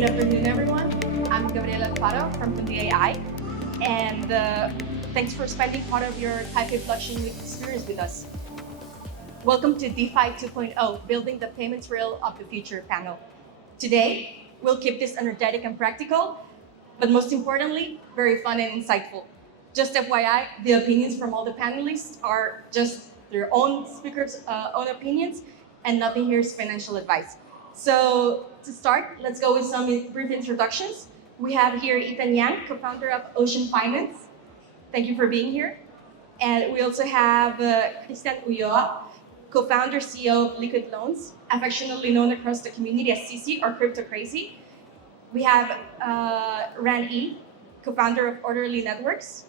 Good afternoon, everyone. I'm Gabriela Alfaro from AI, and thanks for spending part of your Taipei Blockchain Week experience with us. Welcome to DeFi 2.0, Building the Payments Rail of the Future panel. Today, we'll keep this energetic and practical, but most importantly, very fun and insightful. Just FYI, the opinions from all the panelists are just their own speakers' own opinions, and nothing here is financial advice. So to start, let's go with some brief introductions. We have here Ethan Yang, co-founder of Ocean Finance. Thank you for being here. And we also have Cristian, co-founder, CEO of Liquid Loans, affectionately known across the community as CC or Crypto Crazy. We have Ran E, co-founder of Orderly Networks,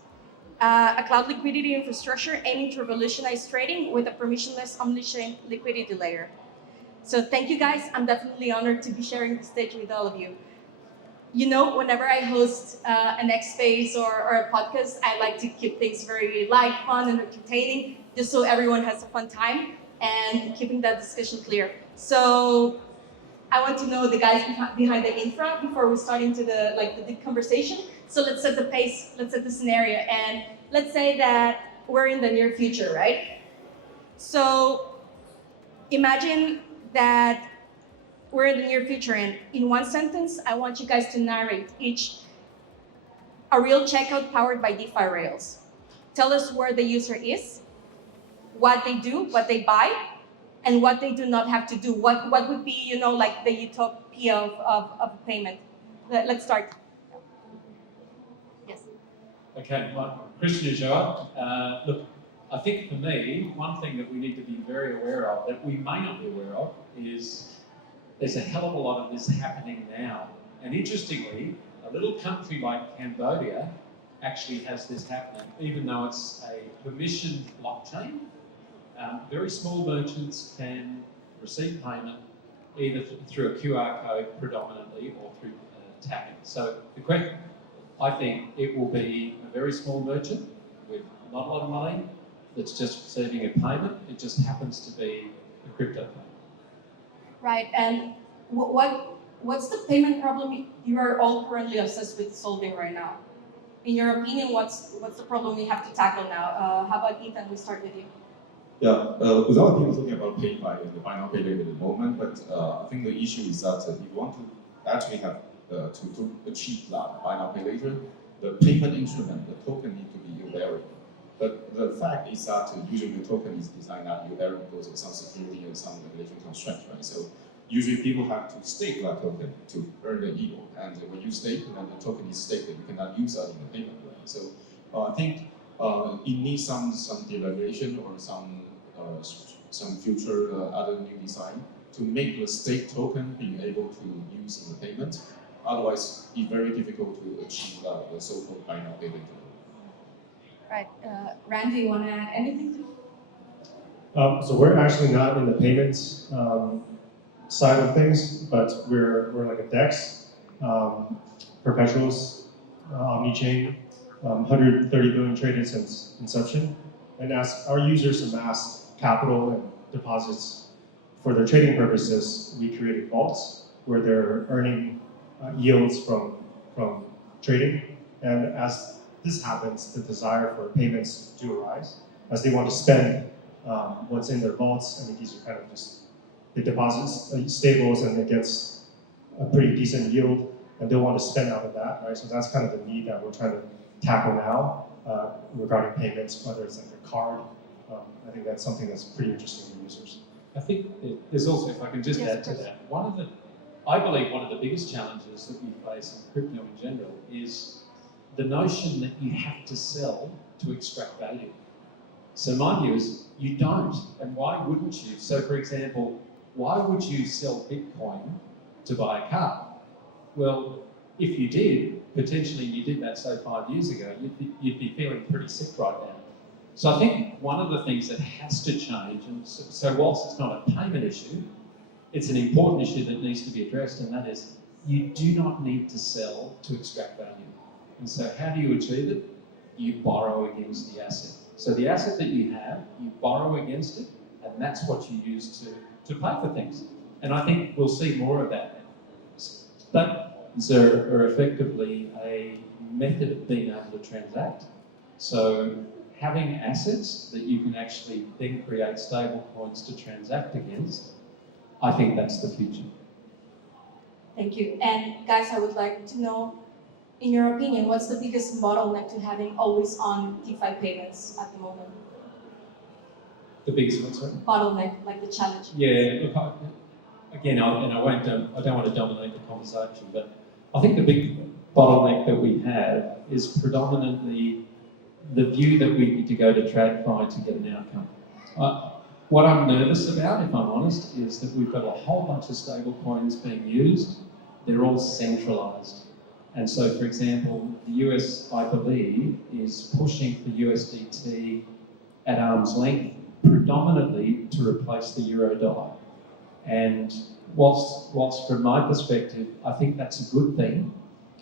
a cloud liquidity infrastructure aiming to revolutionize trading with a permissionless omni-chain liquidity layer. So thank you guys. I'm definitely honored to be sharing the stage with all of you. You know, whenever I host an X Space or a podcast, I like to keep things very light, fun, and entertaining, just so everyone has a fun time and keeping that discussion clear. So I want to know the guys behind the infra before we start into the deep conversation. So let's set the pace, let's set the scenario, and let's say that we're in the near future, right? So imagine that we're in the near future, and in one sentence, I want you guys to narrate each a real checkout powered by DeFi Rails. Tell us where the user is, what they do, what they buy, and what they do not have to do. What would be, like the utopia of payment? Let's start. Yes. Okay, well, Christian, look, I think for me, one thing that we need to be very aware of, that we may not be aware of, is there's a hell of a lot of this happening now. And interestingly, a little country like Cambodia actually has this happening, even though it's a permissioned blockchain. Very small merchants can receive payment either through a QR code predominantly or through tapping. So the question, I think it will be a very small merchant with not a lot of money that's just receiving a payment. It just happens to be a crypto payment. Right, and what's the payment problem you are all currently obsessed with solving right now? In your opinion, what's the problem we have to tackle now? How about Ethan? We start with you. Yeah, with a lot of people talking about PayFi and the buy now pay later at the moment, but I think the issue is that if you want to actually have to achieve that buy now pay later, the payment instrument, the token need to be yield bearing. But the fact is that usually the token is designed at yield bearing because of some security and some regulation constraints, right? So usually people have to stake that token to earn the yield, and when you stake, then the token is staked, you cannot use that in the payment, right? So I think it needs some deregulation or some future other new design to make the stake token being able to use in the payment. Otherwise, it's very difficult to achieve the so-called buy now pay later. Right, Randy, you want to add anything to? So we're actually not in the payments side of things, but we're like a DEX, perpetuals, omni-chain, 130 billion traded since inception. And as our users amass capital and deposits for their trading purposes, we created vaults where they're earning yields from trading. And as this happens, the desire for payments do arise, as they want to spend what's in their vaults. I mean, these are kind of just the deposits, stables, and it gets a pretty decent yield, and they'll want to spend out of that, right? So that's kind of the need that we're trying to tackle now regarding payments, whether it's like a card. I think that's something that's pretty interesting to users. I think there's also, if I can just add to that, I believe one of the biggest challenges that we face in crypto in general is the notion that you have to sell to extract value. So my view is you don't, and why wouldn't you? So for example, why would you sell Bitcoin to buy a car? Well, if you did, potentially you did that, say 5 years ago, you'd be feeling pretty sick right now. So I think one of the things that has to change, and so whilst it's not a payment issue, it's an important issue that needs to be addressed, and that is you do not need to sell to extract value. And so how do you achieve it? You borrow against the asset. So the asset that you have, you borrow against it, and that's what you use to pay for things. And I think we'll see more of that now. But are effectively a method of being able to transact. So having assets that you can actually then create stable coins to transact against, I think that's the future. Thank you. And guys, I would like to know, in your opinion, what's the biggest bottleneck to having always on DeFi payments at the moment? The biggest one, sorry? Bottleneck, like the challenge. Yeah, look, I don't want to dominate the conversation, but I think the big bottleneck that we have is predominantly the view that we need to go to TradFi to get an outcome. What I'm nervous about, if I'm honest, is that we've got a whole bunch of stable coins being used. They're all centralized. And so, for example, the US, I believe, is pushing for USDT at arm's length, predominantly to replace the euro dollar. And whilst from my perspective, I think that's a good thing,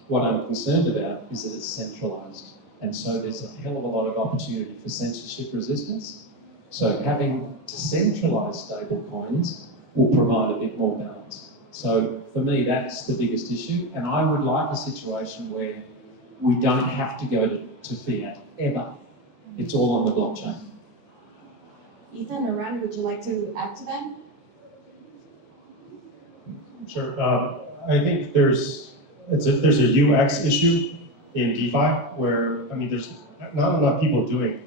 what I'm concerned about is that it's centralized. And so there's a hell of a lot of opportunity for censorship resistance. So having decentralized stable coins will provide a bit more balance. So for me, that's the biggest issue. And I would like a situation where we don't have to go to fiat ever. It's all on the blockchain. Ethan or Rand, would you like to add to that? Sure. I think there's a UX issue in DeFi where, I mean, there's not enough people doing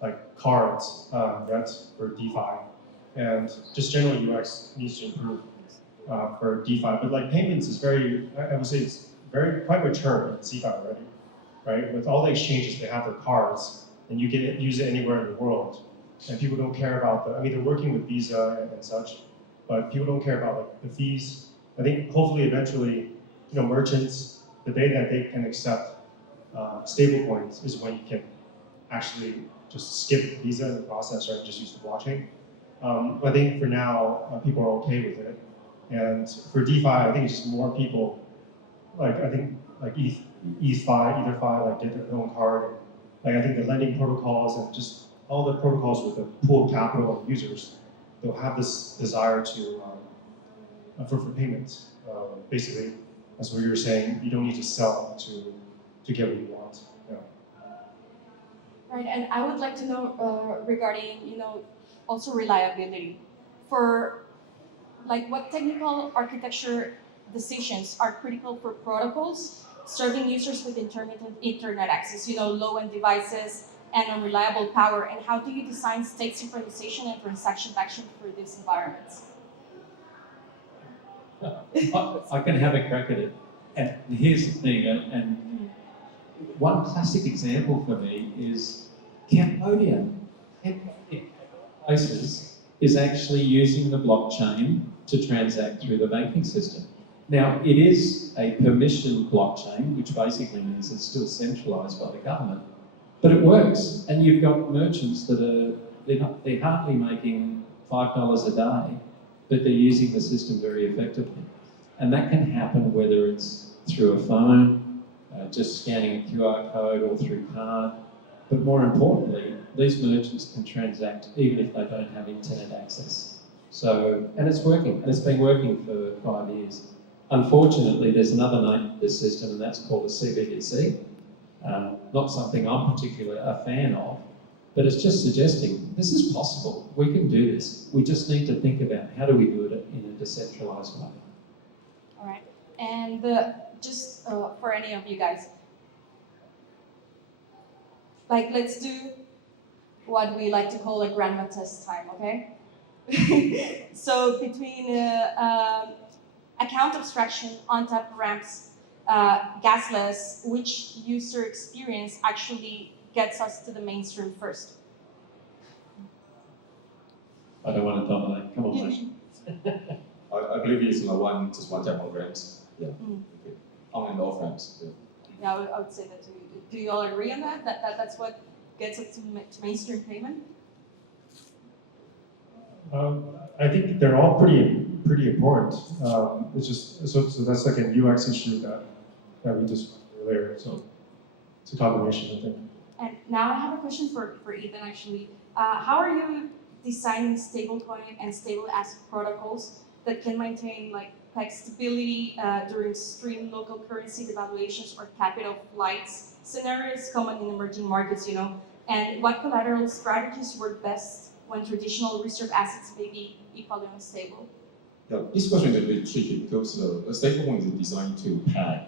like cards yet for DeFi, and just general UX needs to improve for DeFi. But like payments is I would say it's quite mature in DeFi already, right? With all the exchanges, they have their cards, and you can use it anywhere in the world, and people don't care about I mean, they're working with Visa and such, but people don't care about like the fees. I think hopefully eventually, merchants, the day that they can accept stable coins is when you can actually just skip Visa in the process, right? Just use the blockchain. I think for now, people are okay with it. And for DeFi, I think it's just more people, like ETHFi, like get their own card. Like I think the lending protocols and just all the protocols with the pool of capital and users, they'll have this desire to for payments. Basically, that's what you were saying. You don't need to sell to get what you want. Yeah. Right, and I would like to know regarding, also reliability. For like what technical architecture decisions are critical for protocols serving users with intermittent internet access, low-end devices and unreliable power, and how do you design state synchronization and transaction action for these environments? I can have a crack at it. And here's the thing, and one classic example for me is Cambodia. Places is actually using the blockchain to transact through the banking system. Now, it is a permission blockchain, which basically means it's still centralized by the government, but it works. And you've got merchants that they're hardly making $5 a day, but they're using the system very effectively. And that can happen whether it's through a phone, just scanning a QR code, or through card. But more importantly, these merchants can transact even if they don't have internet access. So, and it's working, and it's been working for 5 years. Unfortunately, there's another name for this system, and that's called a CBDC. Not something I'm particularly a fan of, but it's just suggesting this is possible. We can do this. We just need to think about how do we do it in a decentralized way. All right, and just for any of you guys, like let's do what we like to call a grandma test time, okay? So between account abstraction, on-tap ramps, gasless, which user experience actually gets us to the mainstream first? I don't want to dominate. Come on, mate. I believe it's just one type of ramps. Yeah. Okay. On and off ramps. Yeah. Yeah, I would say that too. Do you all agree on that? That's what gets us to mainstream payment? I think they're all pretty important. It's just so that's like a UX issue that we just earlier. So it's a combination, I think. And now I have a question for Ethan actually. How are you designing stablecoin and stable asset protocols that can maintain like like stability during extreme local currency devaluations or capital flights scenarios common in emerging markets, and what collateral strategies work best when traditional reserve assets may be equally unstable? Yeah, this question is a bit tricky because a stablecoin is designed to peg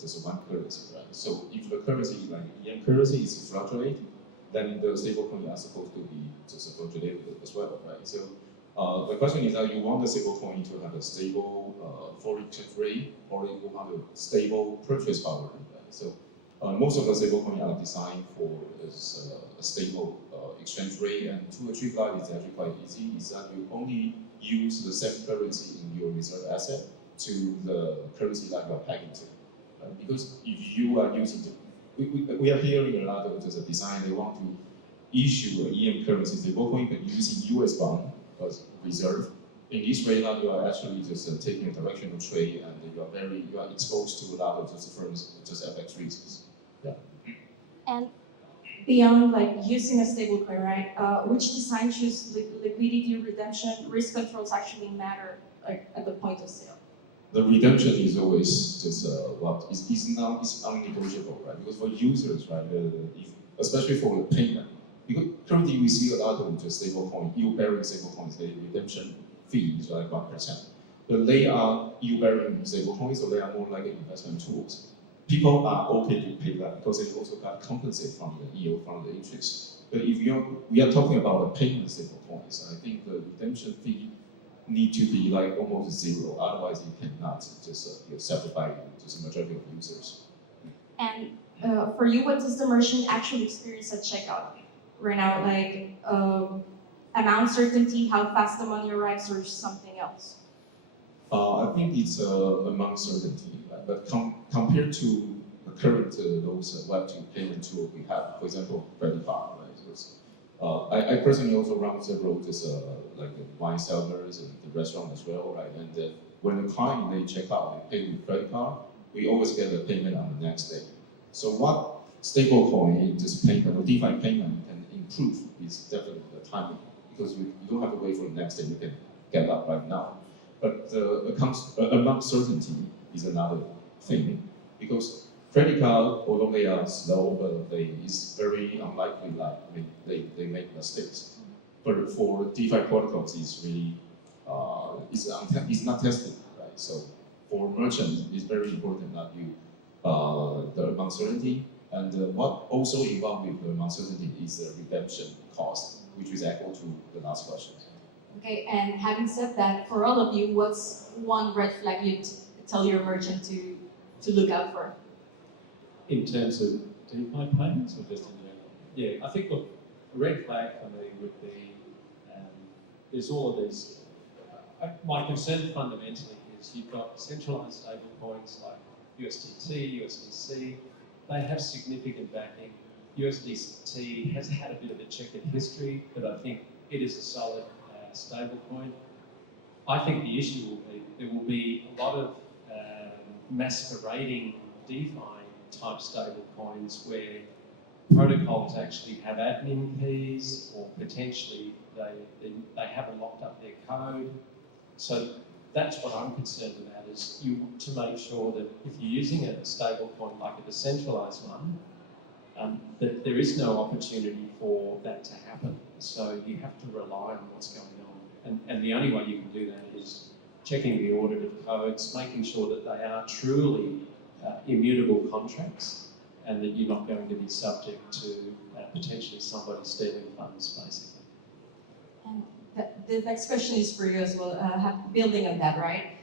just one currency, right? So if the currency, like yen currency, is fluctuating, then the stablecoin are supposed to be just fluctuated as well, right? So the question is that you want the stablecoin to have a stable foreign exchange rate, or you want a stable purchase power, right? So most of the stablecoins are designed for a stable exchange rate, and to achieve that is actually quite easy. Is that you only use the same currency in your reserve asset to the currency that you are pegging to. Because if you are using we are hearing a lot of just a design, they want to issue a EM currency stablecoin but using US bond as reserve. In this way, now you are actually just taking a directional trade, and you are exposed to a lot of just firms, just FX risks. Yeah. And beyond like using a stablecoin, right? Which design choose liquidity, redemption, risk controls actually matter like at the point of sale? The redemption is always just is unnegotiable, right? Because for users, right, especially for the payment, because currently we see a lot of just stablecoin, yield-bearing stablecoins, the redemption fee is like 1%. But they are yield-bearing stablecoins, so they are more like investment tools. People are okay to pay that because they also got compensated from the yield, from the interest. But if we are talking about the payment stablecoins, I think the redemption fee need to be like almost zero. Otherwise, you cannot just be accepted by just a majority of users. And for you, what does the merchant actually experience at checkout right now? Like amount certainty, how fast the money arrives, or something else? I think it's among certainty, right? But compared to the current those Web2 payment tools we have, for example, credit card, right? Because, I personally also run several just like the wine sellers and the restaurant as well, right? And when the client they check out, they pay with credit card, we always get the payment on the next day. So what stablecoin in this payment or DeFi payment can improve is definitely the timing, because you don't have to wait for the next day. You can get that right now. But among certainty is another thing, because credit card, although they are slow, but it's very unlikely that they make mistakes. But for DeFi protocols, it's really it's not tested, right? So for merchants, it's very important that you the uncertainty, and what also involved with the uncertainty is the redemption cost, which is equal to the last question. Okay, and having said that, for all of you, what's one red flag you'd tell your merchant to look out for? In terms of DeFi payments or just in general? Yeah, I think, look, a red flag for me would be there's all of these. My concern fundamentally is you've got centralized stable coins like USDT, USDC. They have significant backing. USDT has had a bit of a checkered history, but I think it is a solid stable coin. I think the issue will be there will be a lot of masquerading DeFi type stable coins where protocols actually have admin keys, or potentially they haven't locked up their code. So that's what I'm concerned about, is you want to make sure that if you're using a stable coin like a decentralized one, that there is no opportunity for that to happen. So you have to rely on what's going on. And the only way you can do that is checking the audited codes, making sure that they are truly immutable contracts, and that you're not going to be subject to potentially somebody stealing funds, basically. And the next question is for you as well, building on that, right?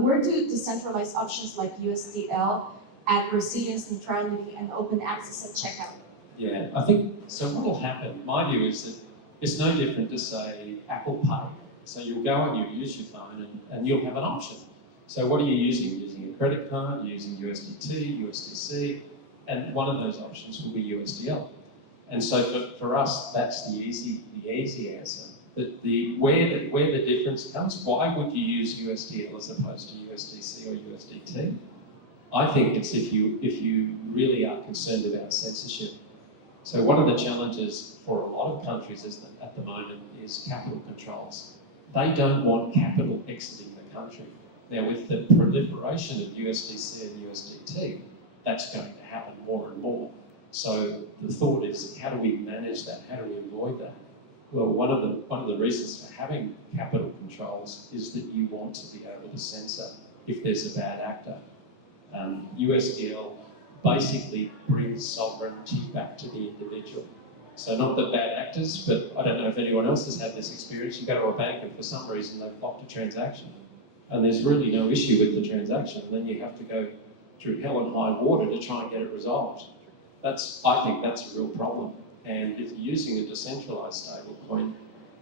Where do decentralized options like USDL add resilience, neutrality, and open access at checkout? Yeah, I think, so what will happen, my view is that it's no different to, say, Apple Pay. So you'll go and you'll use your phone and you'll have an option. So what are you using? You're using a credit card, you're using USDT, USDC, and one of those options will be USDL. And so for us, that's the easy answer. But where the difference comes, why would you use USDL as opposed to USDC or USDT? I think it's if you really are concerned about censorship. So one of the challenges for a lot of countries at the moment is capital controls. They don't want capital exiting the country. Now, with the proliferation of USDC and USDT, that's going to happen more and more. So the thought is, how do we manage that? How do we avoid that? Well, one of the reasons for having capital controls is that you want to be able to censor if there's a bad actor. USDL basically brings sovereignty back to the individual. So not the bad actors, but I don't know if anyone else has had this experience. You go to a bank and for some reason they've blocked a transaction and there's really no issue with the transaction. And then you have to go through hell and high water to try and get it resolved. I think that's a real problem. And if you're using a decentralized stablecoin,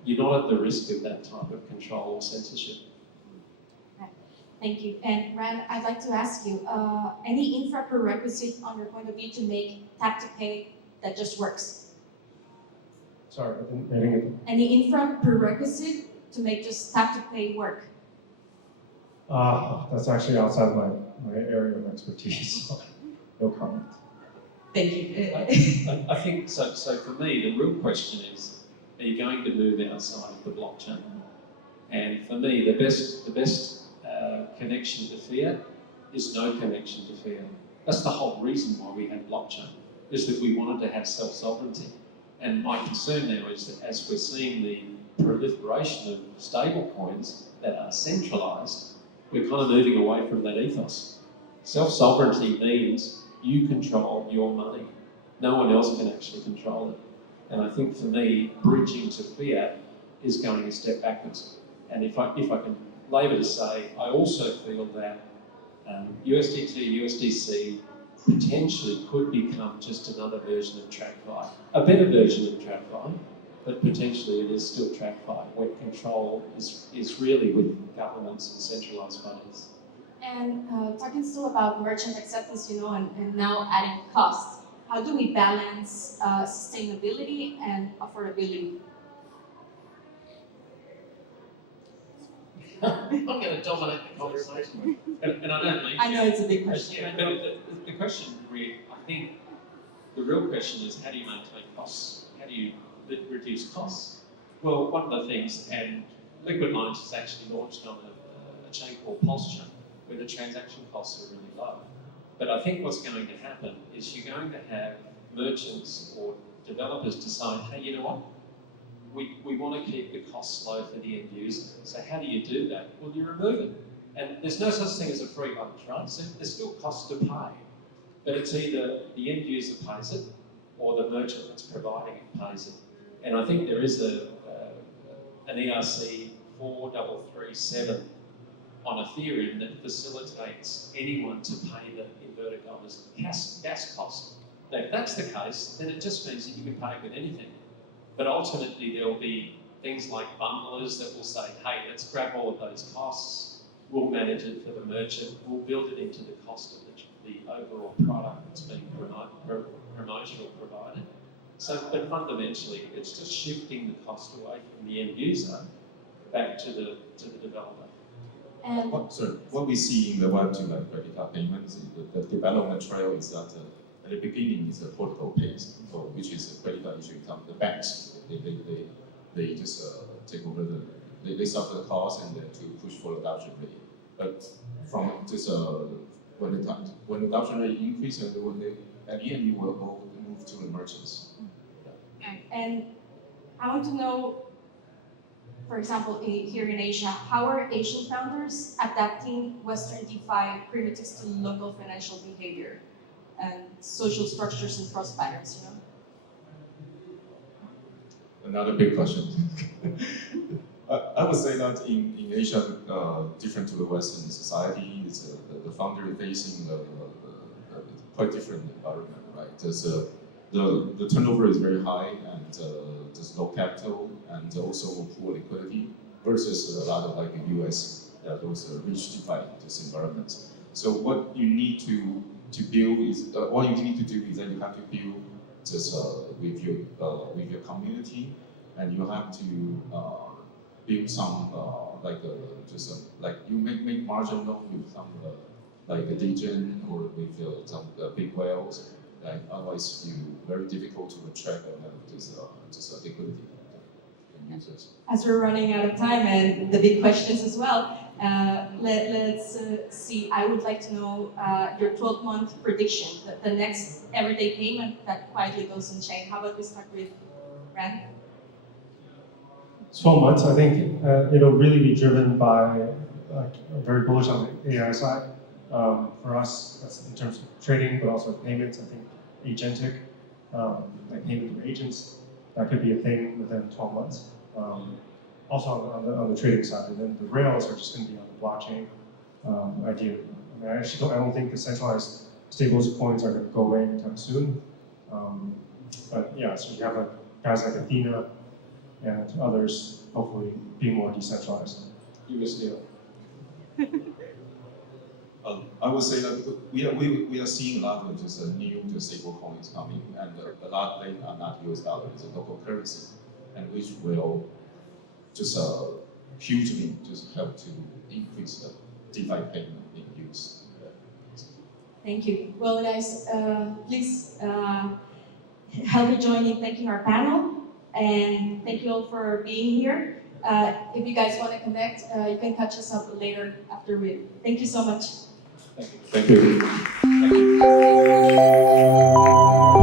you're not at the risk of that type of control or censorship. Thank you. And Ran, I'd like to ask you, any infra prerequisite on your point of view to make tap to pay that just works? Sorry, I didn't get that. Any infra prerequisite to make just tap to pay work? That's actually outside my area of expertise, so no comment. Thank you. I think so. So for me, the real question is: are you going to move outside of the blockchain? And for me, the best connection to fiat is no connection to fiat. That's the whole reason why we had blockchain, is that we wanted to have self-sovereignty. And my concern now is that as we're seeing the proliferation of stable coins that are centralized, we're kind of moving away from that ethos. Self-sovereignty means you control your money. No one else can actually control it. And I think for me, bridging to fiat is going a step backwards. And if I can labour to say, I also feel that USDT, USDC potentially could become just another version of TradFi, a better version of TradFi, but potentially it is still TradFi, where control is really with governments and centralised bodies. And talking still about merchant acceptance, and now adding costs, how do we balance sustainability and affordability? I'm going to dominate the conversation, and I don't mean. I know it's a big question. Yeah, but the question, really, I think, the real question is how do you maintain costs? How do you reduce costs? Well, one of the things, and Liquid Lines has actually launched on a chain called Pulse Chain, where the transaction costs are really low. But I think what's going to happen is you're going to have merchants or developers decide, hey, you know what? We want to keep the costs low for the end user. So how do you do that? Well, you remove it. And there's no such thing as a free lunch, right? So there's still costs to pay. But it's either the end user pays it or the merchant that's providing it pays it. And I think there is an ERC 4337 on Ethereum that facilitates anyone to pay the inverted commas gas cost. Now, if that's the case, then it just means that you can pay with anything. But ultimately, there will be things like bundlers that will say, hey, let's grab all of those costs, we'll manage it for the merchant, we'll build it into the cost of the overall product that's being promoted or provided. So, but fundamentally, it's just shifting the cost away from the end user back to the developer. And What we see in the Web2 like credit card payments, the development trail is that at the beginning is a protocol based, which is a credit card issuing company. The banks they just take over they suffer the cost and then to push for adoption rate. But from just when the adoption rate increases, at the end you will all move to the merchants. And I want to know, for example, here in Asia, how are Asian founders adapting Western DeFi primitives to local financial behavior and social structures and trust patterns, Another big question. I would say that in Asia, different to the Western society, it's the founder facing quite different environment, right? The turnover is very high and there's low capital and also poor liquidity versus a lot of like the US, those rich DeFi this environment. So what you need to build is what you need to do is that you have to build just with your community, and you have to build some like you make margin loan with some like a region or with some big whales. Like otherwise, you very difficult to attract just liquidity in users. As we're running out of time and the big questions as well, Let's see. I would like to know your 12-month prediction, the next everyday payment that quietly goes on chain. How about we start with Ren? 12 months, I think it'll really be driven by, very bullish on the AI side. For us, that's in terms of trading, but also payments. I think agentic, like payment through agents, that could be a thing within 12 months. Also on the trading side, and then the rails are just going to be on the blockchain idea. I mean, I don't think the centralized stables coins are going to go away anytime soon. But yeah, so you have guys like Athena and others hopefully be more decentralized. USDO. I would say that we are seeing a lot of just new stable coins coming, and a lot of them are not US dollar, it's a local currency, and which will just hugely just help to increase the DeFi payment in use. Thank you. Well, guys, please help me join in thanking our panel, and thank you all for being here. If you guys want to connect, you can catch us up later after we. Thank you so much. Thank you. Thank you. Thank you.